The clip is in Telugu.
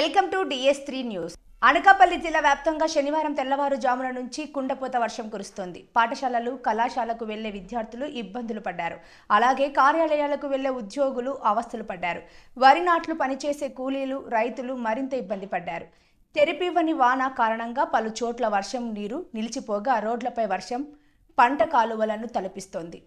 Welcome to DS three news. Anakapalli జిల్లా వ్యాప్తంగా శనివారం తెల్లవారుజామున నుంచి కుండపోత వర్షం కురుస్తోంది. పాఠశాలలు కళాశాలకు వెళ్ళే విద్యార్థులు ఇబ్బందులు పడ్డారు. అలాగే కార్యాలయాలకు వెళ్ళే ఉద్యోగులు అవస్థలు పడ్డారు. వరి నాట్లు పనిచేసే కూలీలు రైతులు మరింత ఇబ్బంది పడ్డారు. తెరిపివ్వని వాన కారణంగా పలు చోట్ల వర్షం నీరు నిలిచిపోగా రోడ్లపై వర్షం పంట కాలువలను తలపిస్తోంది.